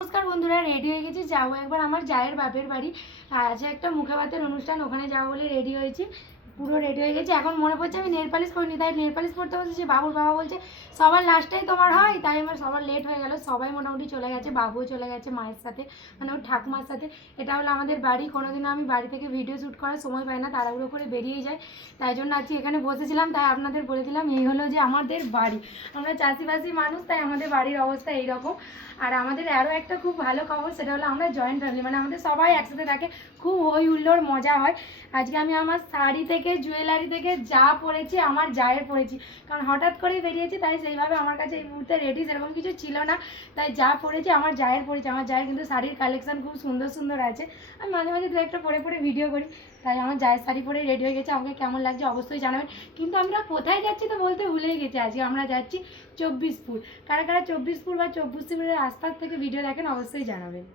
নমস্কার বন্ধুরা, রেডি হয়ে গেছি, যাবো একবার আমার জায়ের বাপের বাড়ি। আছে একটা মুখে ভাতের অনুষ্ঠান, ওখানে যাবো বলে রেডি হয়েছি। পুরো রেডি হয়ে গেছি। এখন মনে পড়ছে আমি নেল পালিশ করিনি, তাই নেল পালিশ করতে বলছি। বাবুর বাবা বলছে সবার লাস্টেই তোমার হয়, তাই আমার সবার লেট হয়ে গেল। সবাই মোটামুটি চলে গেছে, বাবুও চলে গেছে মায়ের সাথে, মানে ওর ঠাকুমার সাথে। এটা হলো আমাদের বাড়ি। কোনোদিনও আমি বাড়ি থেকে ভিডিও শ্যুট করার সময় পাই না, তাড়াহুড়ো করে বেরিয়ে যায়। তাই জন্য আজকে এখানে বসেছিলাম, তাই আপনাদের বলে দিলাম এই হলো যে আমাদের বাড়ি। আমরা চাষিবাসী মানুষ, তাই আমাদের বাড়ির অবস্থা এইরকম। আর আমাদের আরও একটা খুব ভালো খবর, সেটা হলো আমরা জয়েন্ট ফ্যামিলি, মানে আমাদের সবাই একসাথে থাকে, খুব হই হুল্লোড় মজা হয়। আজকে আমি আমার শাড়ি থেকে জুয়েলারি থেকে যা পরেছি আমার জায়ের পরেছি, কারণ হঠাৎ করেই বেরিয়েছি, তাই সেইভাবে আমার কাছে এই মুহূর্তে রেডি সেরকম কিছু ছিল না। তাই যা পরেছি আমার জায়ের পরেছি। আমার জায়ের কিন্তু শাড়ির কালেকশন খুব সুন্দর সুন্দর আছে। আমি মাঝে মাঝে দু একটা পরে পরে ভিডিও করি, তাই আমার জায়ের শাড়ি পরে রেডি হয়ে গেছে। আমাকে কেমন লাগছে অবশ্যই জানাবেন। কিন্তু আমরা কোথায় যাচ্ছি তো বলতে ভুলেই গেছি। আজকে আমরা যাচ্ছি 24 ফুট। কারা কারা 24 ফুট বা 24 ফুটের আশপাশ থেকে ভিডিও দেখেন অবশ্যই জানাবেন।